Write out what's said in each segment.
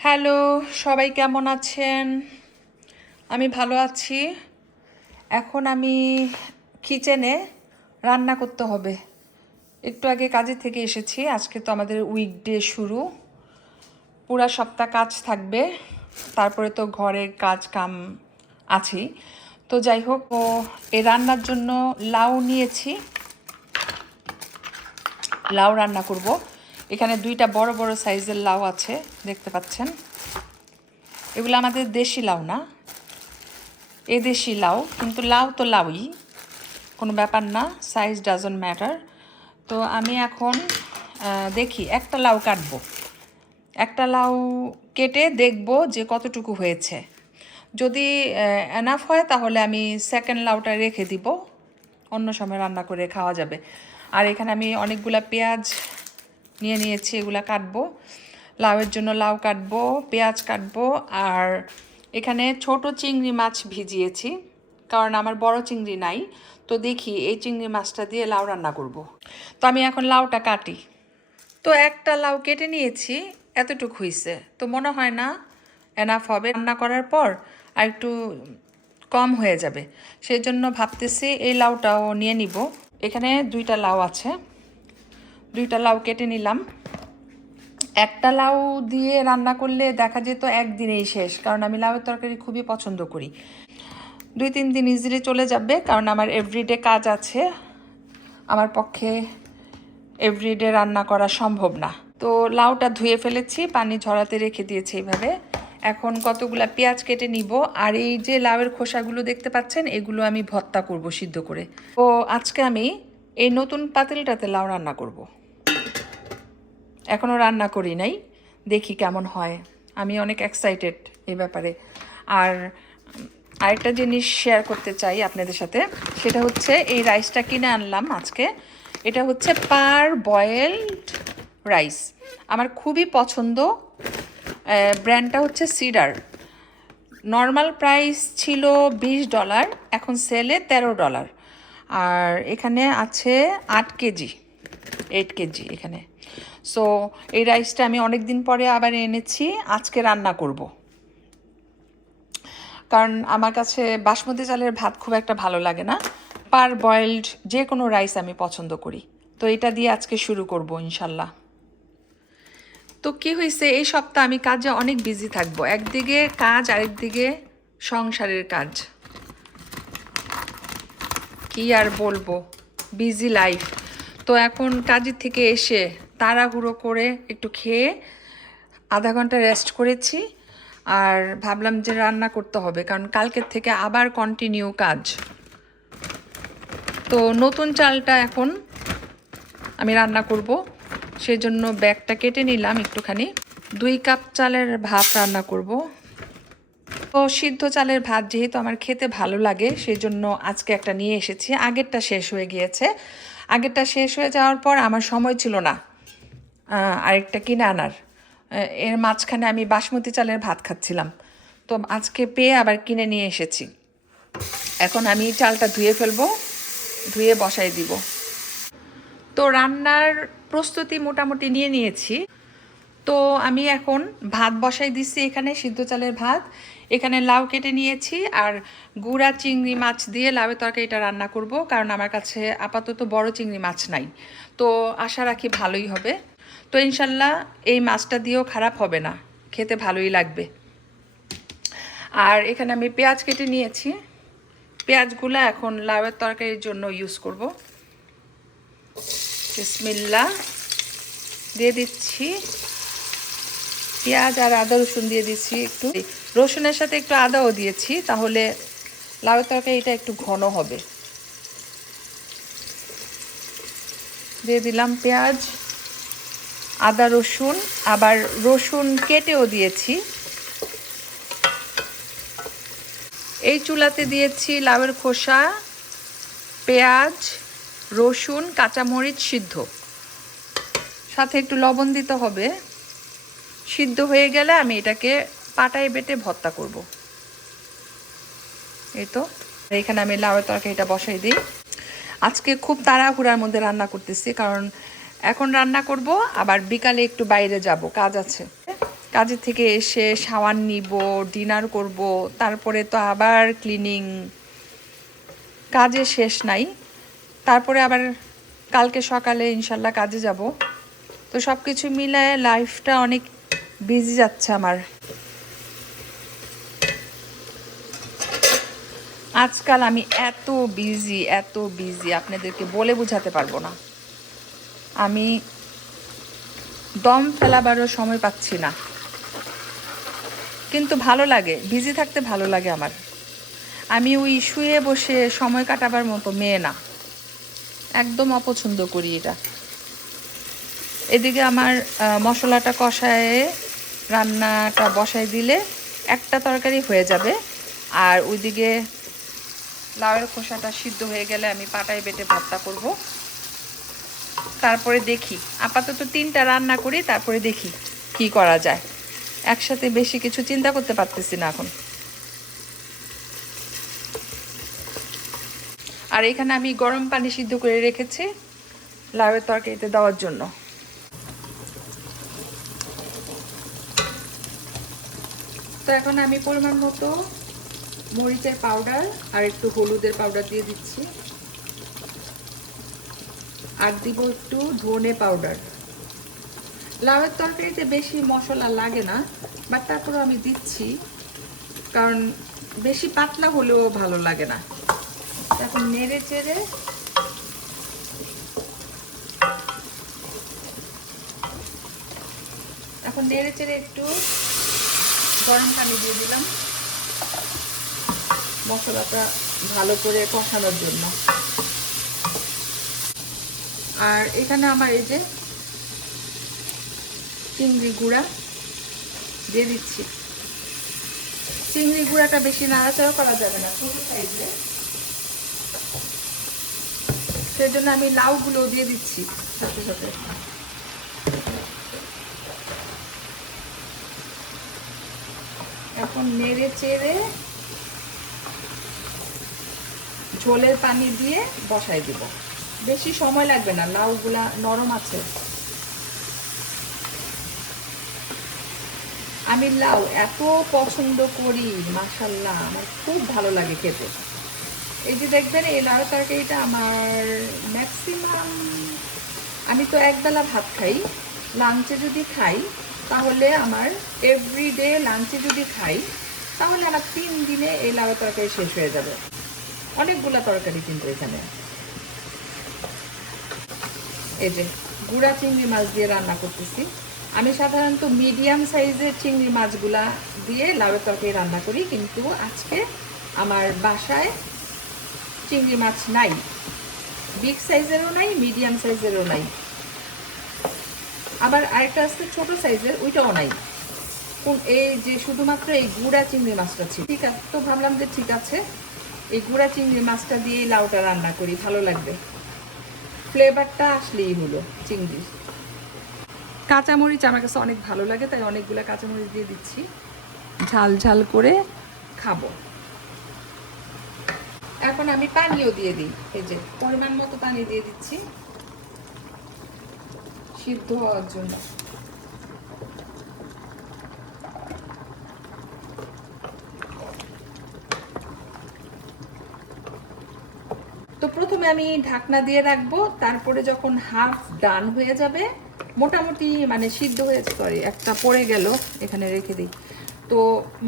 Hello, সবাই কেমন আছেন? আমি ভালো আছি। এখন আমি কিচেনে রান্না করতে হবে। একটু আগে কাজে থেকে এসেছি। আজকে তো আমাদের উইকডে শুরু, পুরা সপ্তাহ কাজ থাকবে, তারপরে তো ঘরের কাজ কাম আছেই। তো যাই হোক, এই রান্নার জন্য লাউ নিয়েছি, লাউ রান্না করব। এখানে দুইটা বড় বড় সাইজের লাউ আছে, দেখতে পাচ্ছেন। এগুলো আমাদের দেশি লাউ না, এদেশি লাউ, কিন্তু লাউ তো লাউই, কোনো ব্যাপার না, সাইজ ডাজন্ট ম্যাটার। তো আমি এখন দেখি একটা লাউ কাটবো, একটা লাউ কেটে দেখব যে কতটুকু হয়েছে। যদি এনাফ হয় তাহলে আমি সেকেন্ড লাউটা রেখে দিব, অন্য সময় রান্না করে খাওয়া যাবে। আর এখানে আমি অনেকগুলা পেঁয়াজ নিয়ে নিয়েছি, এগুলা কাটবো। লাউয়ের জন্য লাউ কাটবো, পেঁয়াজ কাটবো। আর এখানে ছোট চিংড়ি মাছ ভিজিয়েছি, কারণ আমার বড় চিংড়ি নাই। তো দেখি এই চিংড়ি মাছটা দিয়ে লাউ রান্না করব। তো আমি এখন লাউটা কাটি। তো একটা লাউ কেটে নিয়েছি, এতটুকু হয়েছে, তো মনে হয় না এনাফ হবে। রান্না করার পর আর একটু কম হয়ে যাবে, সেই জন্য ভাবতেছি এই লাউটাও নিয়ে নিব। এখানে দুইটা লাউ আছে, দুইটা লাউ কেটে নিলাম। একটা লাউ দিয়ে রান্না করলে দেখা যেত একদিনেই শেষ, কারণ আমি লাউয়ের তরকারি খুবই পছন্দ করি। 2-3 দিন ইজিলি চলে যাবে, কারণ আমার এভরিডে কাজ আছে, আমার পক্ষে এভরিডে রান্না করা সম্ভব না। তো লাউটা ধুয়ে ফেলেছি, পানি ঝরাতে রেখে দিয়েছি এইভাবে। এখন কতগুলা পেঁয়াজ কেটে নিব। আর এই যে লাউয়ের খোসাগুলো দেখতে পাচ্ছেন, এগুলো আমি ভর্তা করব সিদ্ধ করে। তো আজকে আমি এই নতুন পাতিলটাতে লাউ রান্না করব। এখনও রান্না করি নাই, দেখি কেমন হয়। আমি অনেক এক্সাইটেড এই ব্যাপারে। আর আরেকটা জিনিস শেয়ার করতে চাই আপনাদের সাথে, সেটা হচ্ছে এই রাইসটা কিনে আনলাম আজকে। এটা হচ্ছে পার বয়েলড রাইস, আমার খুবই পছন্দ। ব্র্যান্ডটা হচ্ছে সিডার। নর্মাল প্রাইস ছিল $20, এখন সেলে $13। আর এখানে আছে 8 কেজি, 8 কেজি এখানে। সো এই রাইসটা আমি অনেক দিন পরে আবার এনেছি, আজকে রান্না করব। কারণ আমার কাছে বাসমতি চালের ভাত খুব একটা ভালো লাগে না, পার বয়েলড যে কোনো রাইস আমি পছন্দ করি। তো এটা দিয়ে আজকে শুরু করব ইনশাল্লাহ। তো কি হয়েছে, এই সপ্তাহ আমি কাজে অনেক বিজি থাকবো। একদিকে কাজ, আরেকদিকে সংসারের কাজ, কি আর বলবো, বিজি লাইফ। তো এখন কাজের থেকে এসে তাড়াহুড়ো করে একটু খেয়ে আধা ঘন্টা রেস্ট করেছি। আর ভাবলাম যে রান্না করতে হবে, কারণ কালকের থেকে আবার কন্টিনিউ কাজ। তো নতুন চালটা এখন আমি রান্না করব, সেজন্য ব্যাগটা কেটে নিলাম একটুখানি। 2 কাপ চালের ভাত রান্না করব। তো সিদ্ধ চালের ভাত যেহেতু আমার খেতে ভালো লাগে, সেই জন্য আজকে একটা নিয়ে এসেছি। আগেরটা শেষ হয়ে গিয়েছে, আগেরটা শেষ হয়ে যাওয়ার পর আমার সময় ছিল না আরেকটা কিনে আনার। এর মাঝখানে আমি বাসমতি চালের ভাত খাচ্ছিলাম, তো আজকে পেয়ে আবার কিনে নিয়ে এসেছি। এখন আমি চালটা ধুয়ে ফেলবো, ধুয়ে বসাই দিব। তো রান্নার প্রস্তুতি মোটামুটি নিয়ে নিয়েছি। তো আমি এখন ভাত বসাই দিচ্ছি, এখানে সিদ্ধ চালের ভাত। এখানে লাউ কেটে নিয়েছি, আর গুঁড়া চিংড়ি মাছ দিয়ে লাউয়ের তরকারিটা রান্না করব, কারণ আমার কাছে আপাতত বড় চিংড়ি মাছ নাই। তো আশা রাখি ভালোই হবে। তো ইনশাল্লাহ এই মাছটা দিয়েও খারাপ হবে না, খেতে ভালোই লাগবে। আর এখানে আমি পেঁয়াজ কেটে নিয়েছি, পেঁয়াজগুলো এখন লাউয়ের তরকারির জন্য ইউজ করব। বিসমিল্লাহ দিয়ে দিচ্ছি, পেঁয়াজ আর আদা রসুন দিয়ে দিচ্ছি, একটু রসুনের সাথে একটু আদাও দিয়েছি, তাহলে লাউ তরকারিটা একটু ঘন হবে। দিয়ে দিলাম পেঁয়াজ, আদা রসুন, আবার রসুন কেটেও দিয়েছি। এই চুলাতে দিয়েছি লাউয়ের খোসা, পেঁয়াজ, রসুন, কাঁচামরিচ সিদ্ধ, সাথে একটু লবণ দিতে হবে। সিদ্ধ হয়ে গেলে আমি এটাকে পাটায় বেটে ভর্তা করব। এই তো এখানে আমি লাউয়ের তরকারিটা বসাই দিই। আজকে খুব তাড়াহুড়ার মধ্যে রান্না করতেছি, কারণ এখন রান্না করব, আবার বিকালে একটু বাইরে যাব, কাজ আছে। কাজে থেকে এসে শাওয়ার নিব, ডিনার করব, তারপরে তো আবার ক্লিনিং, কাজে শেষ নাই। তারপরে আবার কালকে সকালে ইনশাল্লাহ কাজে যাব। তো সব কিছু মিলায় লাইফটা অনেক বিজি যাচ্ছে আমার। আজকাল আমি এত বিজি আপনাদেরকে বলে বোঝাতে পারবো না। আমি দম ফেলাবারও সময় পাচ্ছি না, কিন্তু ভালো লাগে, বিজি থাকতে ভালো লাগে আমার। আমি ওই শুয়ে বসে সময় কাটাবার মতো মেয়ে না, একদম অপছন্দ করি এটা। এদিকে আমার মশলাটা কষায় রান্নাটা বসাই দিলে একটা তরকারি হয়ে যাবে, আর ওইদিকে লাউয়ের খোসাটা সিদ্ধ হয়ে গেলে আমি পাটায় বেটে ভর্তা করব। তারপরে দেখি, আপাতত 3টা রান্না করি, তারপরে দেখি কি করা যায়। একসাথে বেশি কিছু চিন্তা করতে পারতেছি না এখন। আর এখানে আমি গরম পানি সিদ্ধ করে রেখেছি লাউয়ের তরকারিতে দেওয়ার জন্য। তো এখন আমি পরিমাণ মতো মরিচের পাউডার আর একটু হলুদের পাউডার দিয়ে দিচ্ছি, আর দিব একটু ধনে পাউডার। লাউয়ের তরকারিতে বেশি মশলা লাগে না, বাট তারপরেও আমি দিচ্ছি, কারণ বেশি পাতলা হলেও ভালো লাগে না। এখন নেড়ে চেড়ে একটু গরম পানি দিয়ে দিলাম মশলাটা ভালো করে কষানোর জন্য। আর এখানে আমার এই যে চিংড়ি গুঁড়া দিয়ে দিচ্ছি। চিংড়ি গুঁড়াটা বেশি নাড়াচাড়া করা যাবে না, ছোট সাইজে, সেই জন্য আমি লাউগুলো দিয়ে দিচ্ছি সাথে সাথে। এখন নেড়ে চেড়ে ঝোলের পানি দিয়ে বসাই দিব। বেশি সময় লাগবে না, লাউগুলা নরম আছে। আমি লাউ এত পছন্দ করি, মাশাআল্লাহ, আমার খুব ভালো লাগে খেতে। এই যে দেখবেন এই লাউ তরকারিটা আমার ম্যাক্সিমাম, আমি তো একবেলা ভাত খাই, লাঞ্চে যদি খাই তাহলে আমার এভরিডে লাঞ্চে যদি খাই তাহলে আমার 3 দিনে এই লাউ তরকারি শেষ হয়ে যাবে। অনেকগুলা তরকারি কিন্তু এখানে। এই যে গুঁড়া চিংড়ি মাছ দিয়ে রান্না করতেছি। আমি সাধারণত মিডিয়াম সাইজের চিংড়ি মাছগুলা দিয়ে লাউয়ের তরকারি রান্না করি, কিন্তু আজকে আমার বাসায় চিংড়ি মাছ নাই, বিগ সাইজেরও নাই, মিডিয়াম সাইজেরও নাই, আবার আরেকটা আছে ছোট সাইজের, ওইটাও নাই। এই যে শুধুমাত্র এই গুঁড়া চিংড়ি মাছটা ছিল। ঠিক আছে, তো ভাবলাম যে ঠিক আছে এই গুঁড়া চিংড়ি মাছটা দিয়েই লাউটা রান্না করি, ভালো লাগবে, ফ্লেভারটা আসলেই হলো চিংড়ির। কাঁচামরিচ আমার কাছে অনেক ভালো লাগে, তাই অনেকগুলো কাঁচামরিচ দিয়ে দিচ্ছি, ঝাল ঝাল করে খাবো। এখন আমি পানিও দিয়ে দিই, এই যে পরিমাণ মতো পানি দিয়ে দিচ্ছি সিদ্ধ হওয়ার জন্য। তো প্রথমে আমি ঢাকনা দিয়ে রাখবো, তারপরে যখন হাফ ডান হয়ে যাবে, মোটামুটি মানে সিদ্ধ হয়ে, সরি একটা পড়ে গেল, এখানে রেখে দিই। তো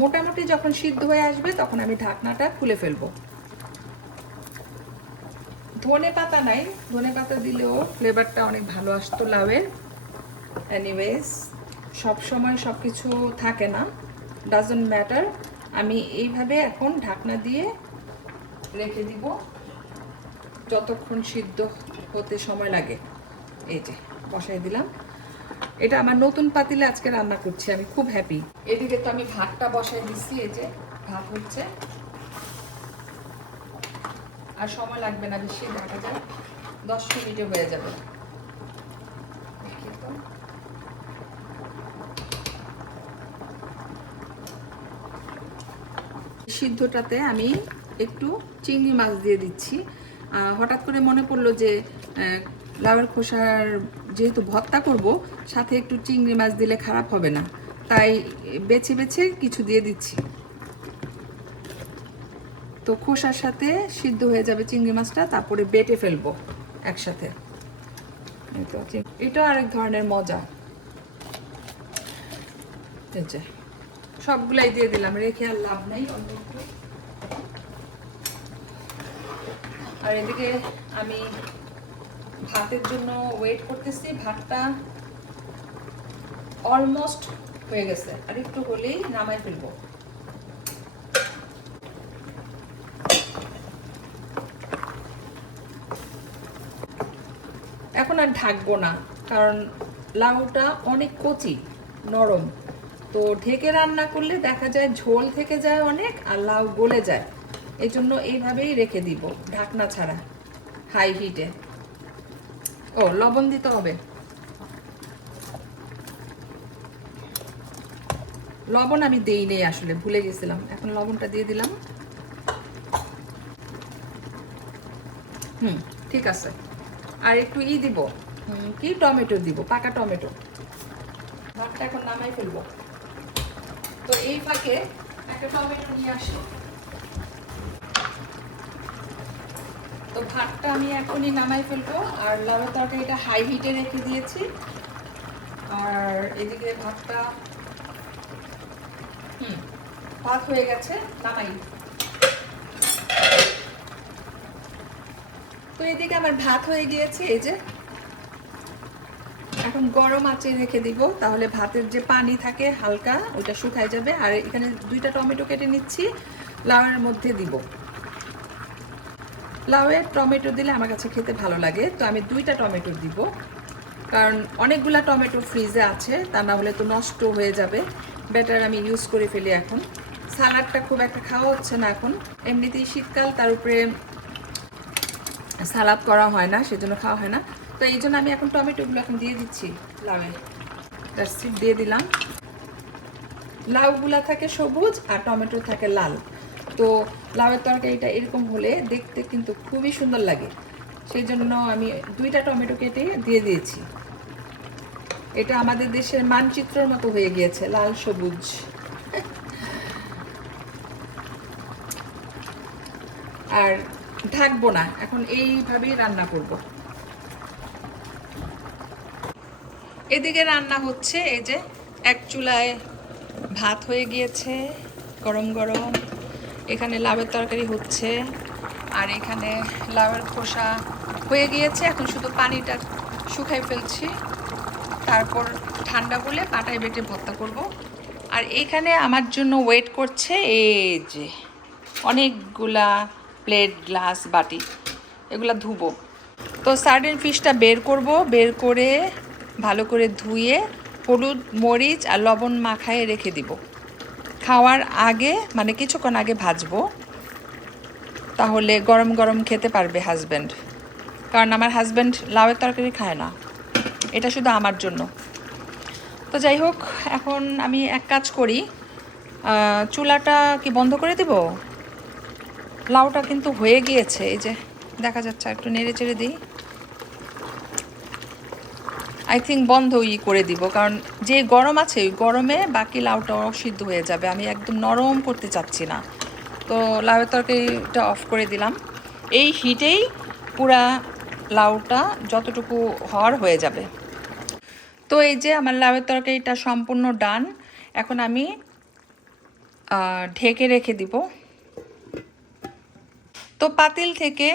মোটামুটি যখন সিদ্ধ হয়ে আসবে তখন আমি ঢাকনাটা খুলে ফেলবো। ধনে পাতা নাই, ধনে পাতা দিলেও ফ্লেভারটা অনেক ভালো আসতো লাউয়ের। এনিওয়েজ, সব সময় সব কিছু থাকে না, ডাজন্ট ম্যাটার। আমি এইভাবে এখন ঢাকনা দিয়ে রেখে দিব যতক্ষণ সিদ্ধ হতে সময় লাগে। এই যে বসাই দিলাম, এটা আমার নতুন পাতিলে আজকে রান্না করছি, আমি খুব হ্যাপি। এদিকে তো আমি ভাতটা বসাই দিচ্ছি, এই যে ভাত হচ্ছে, আর সময় লাগবে না বেশি, দেখা যায় 10 মিনিটে হয়ে যাবে। সিদ্ধটাতে আমি একটু চিংড়ি মাছ দিয়ে দিচ্ছি। হঠাৎ করে মনে পড়লো যে লাউয়ের খোসার যেহেতু ভর্তা করব, সাথে একটু চিংড়ি মাছ দিলে খারাপ হবে না, তাই বেছে বেছে কিছু দিয়ে দিচ্ছি। তো খোসার সাথে সিদ্ধ হয়ে যাবে চিংড়ি মাছটা, তারপরে বেটে ফেলবো একসাথে। এটা আরেক ধরনের মজা। এই যে সবগুলাই দিয়ে দিলাম, রেখে আর লাভ নাই। আর এদিকে আমি ভাতের জন্য ওয়েট করতেছি। ভাতটা অলমোস্ট হয়ে গেছে, আর একটু হলেই নামাই ফেলবো। এখন আর ঢাকবো না, কারণ লাউটা অনেক কচি নরম, তো ঢেকে রান্না করলে দেখা যায় ঝোল থেকে যায় অনেক আর লাউ গলে যায়। এই জন্য এইভাবেই রেখে দিব ঢাকনা ছাড়া হাই হিটে। ও লবণ দিতে হবে, লবণ আমি দেই নেই আসলে, ভুলে গেছিলাম। এখন লবণটা দিয়ে দিলাম। ঠিক আছে। আর একটু দিব, কি টমেটো দিব, পাকা টমেটো। ভাতটা এখন নামাই ফেলবো। তো এই ফাঁকে একটা টমেটো নিয়ে আসি। তো ভাতটা আমি এখনই নামাই ফেলবো। আর লাউয়ের তরকারিটা হাই হিটে রেখে দিয়েছি। আর এদিকে ভাতটা ভাত হয়ে গেছে, নামাই। তো এদিকে আমার ভাত হয়ে গিয়েছে, এই যে এখন গরম আঁচে রেখে দিব, তাহলে ভাতের যে পানি থাকে হালকা ওইটা শুকায় যাবে। আর এখানে 2টা টমেটো কেটে নিচ্ছি, লাউয়ের মধ্যে দিব। লাউয়ে টমেটো দিলে আমার কাছে খেতে ভালো লাগে, তো আমি 2টা টমেটো দিব। কারণ অনেকগুলা টমেটো ফ্রিজে আছে, তা না হলে তো নষ্ট হয়ে যাবে। বেটার আমি ইউজ করে ফেলি এখন। সালাডটা খুব একটা খাওয়া হচ্ছে না এখন, এমনিতেই শীতকাল, তার উপরে সালাদ করা হয় না, সেজন্য খাওয়া হয় না। তো এই জন্য আমি এখন টমেটোগুলো এখন দিয়ে দিচ্ছি লাউয়ে। তার সিড দিয়ে দিলাম। লাউগুলা থাকে সবুজ আর টমেটো থাকে লাল। তো লাউয়ের তরকারিটা এরকম হলে দেখতে কিন্তু খুবই সুন্দর লাগে, সেই জন্য আমি 2টা টমেটো কেটে দিয়ে দিয়েছি। এটা আমাদের দেশের মানচিত্রের মতো হয়ে গিয়েছে, লাল সবুজ। আর ঢাকবো না, এখন এইভাবেই রান্না করব। এদিকে রান্না হচ্ছে, এই যে এক চুলায় ভাত হয়ে গিয়েছে গরম গরম। এখানে লাউয়ের তরকারি হচ্ছে, আর এখানে লাউয়ের খোসা হয়ে গিয়েছে। এখন শুধু পানিটা শুকাই ফেলছি, তারপর ঠান্ডা হলে পাটায় বেটে ভর্তা করব। আর এখানে আমার জন্য ওয়েট করছে এই যে অনেকগুলা প্লেট, গ্লাস, বাটি, এগুলা ধুবো। তো সার্ডিন ফিশটা বের করব, বের করে ভালো করে ধুয়ে হলুদ, মরিচ আর লবণ মাখায় রেখে দিব। খাওয়ার আগে, মানে কিছুক্ষণ আগে ভাজবো, তাহলে গরম গরম খেতে পারবে হাজব্যান্ড। কারণ আমার হাজব্যান্ড লাউয়ের তরকারি খায় না, এটা শুধু আমার জন্য। তো যাই হোক, এখন আমি এক কাজ করি, চুলাটা কি বন্ধ করে দিব? লাউটা কিন্তু হয়ে গিয়েছে, এই যে দেখা যাচ্ছে, একটু নেড়ে চেড়ে দিই। আই থিঙ্ক বন্ধই করে দিব, কারণ যে গরম আছে ওই গরমে বাকি লাউটা অসিদ্ধ হয়ে যাবে। আমি একদম নরম করতে চাচ্ছি না। তো লাউয়ের তরকারিটা অফ করে দিলাম। এই হিটেই পুরা লাউটা যতটুকু হওয়ার হয়ে যাবে। তো এই যে আমার লাউয়ের তরকারিটা সম্পূর্ণ ডান। এখন আমি ঢেকে রেখে দিব। তো পাতিল থেকে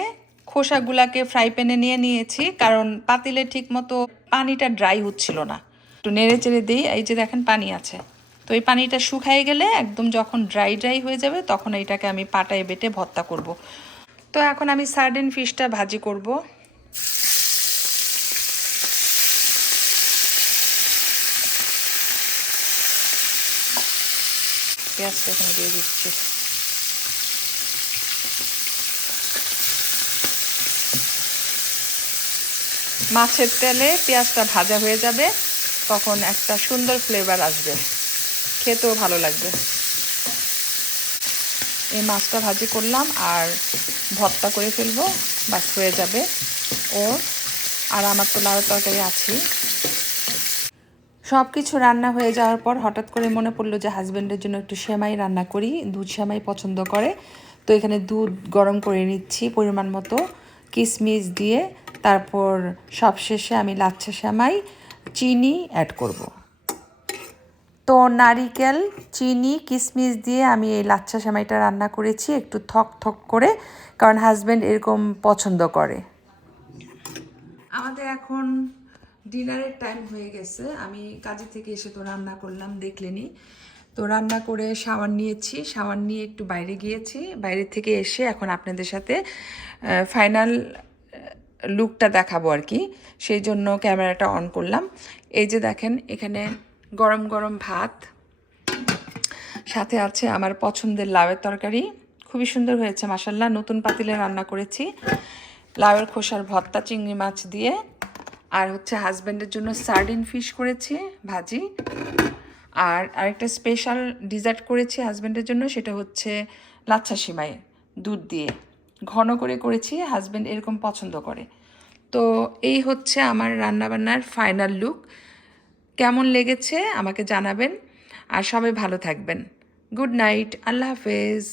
খোসাগুলাকে ফ্রাই প্যানে নিয়ে নিয়েছি, কারণ পাতিলে ঠিক মতো পানিটা ড্রাই হচ্ছিল না। একটু নেড়ে চেড়ে দিই, এই যে দেখেন পানি আছে। তো এই পানিটা শুকাই গেলে একদম যখন ড্রাই ড্রাই হয়ে যাবে, তখন এইটাকে আমি পাটায় বেটে ভর্তা করব। তো এখন আমি সার্ডিন ফিশটা ভাজি করব। পেঁয়াজটা এখানে দিয়ে দিচ্ছি। মাছের তেলে পেঁয়াজটা ভাজা হয়ে যাবে, তখন একটা সুন্দর ফ্লেভার আসবে, খেতেও ভালো লাগবে। এই মাছটা ভাজি করলাম আর ভর্তা করে ফেলবো, বাস হয়ে যাবে ওর। আর আমার তো লাউয়ের তরকারি আছেই। সব কিছু রান্না হয়ে যাওয়ার পর হঠাৎ করে মনে পড়লো যে হাজব্যান্ডের জন্য একটু সেমাই রান্না করি, দুধ সেমাই পছন্দ করে। তো এখানে দুধ গরম করে নিচ্ছি পরিমাণ মতো, কিশমিশ দিয়ে। তারপর সবশেষে আমি লাচ্ছা সেমাই, চিনি অ্যাড করব। তো নারিকেল, চিনি, কিশমিশ দিয়ে আমি এই লাচ্ছা সেমাইটা রান্না করেছি একটু থক থক করে, কারণ হাজব্যান্ড এরকম পছন্দ করে। আমাদের এখন ডিনারের টাইম হয়ে গেছে। আমি কাজে থেকে এসে তো রান্না করলাম, দেখলেনি। তো রান্না করে শাওয়ার নিয়েছি, শাওয়ার নিয়ে একটু বাইরে গিয়েছি। বাইরে থেকে এসে এখন আপনাদের সাথে ফাইনাল লুকটা দেখাবো আর কি। সেই জন্য ক্যামেরাটা অন করলাম। এই যে দেখেন, এখানে গরম গরম ভাত, সাথে আছে আমার পছন্দের লাউয়ের তরকারি। খুবই সুন্দর হয়েছে মাশাল্লাহ, নতুন পাতিলে রান্না করেছি। লাউয়ের খোসার ভর্তা চিংড়ি মাছ দিয়ে। আর হচ্ছে হাজব্যান্ডের জন্য সার্ডিন ফিশ করেছি ভাজি। আর আরেকটা স্পেশাল ডিজার্ট করেছি হাজব্যান্ডের জন্য, সেটা হচ্ছে লাচ্ছা সেমাই দুধ দিয়ে ঘন করে করেছি, হাজব্যান্ড এরকম পছন্দ করে। তো এই হচ্ছে আমার রান্নাবান্নার ফাইনাল লুক। কেমন লেগেছে আমাকে জানাবেন, আর সবাই ভালো থাকবেন। গুড নাইট, আল্লাহ হাফেজ।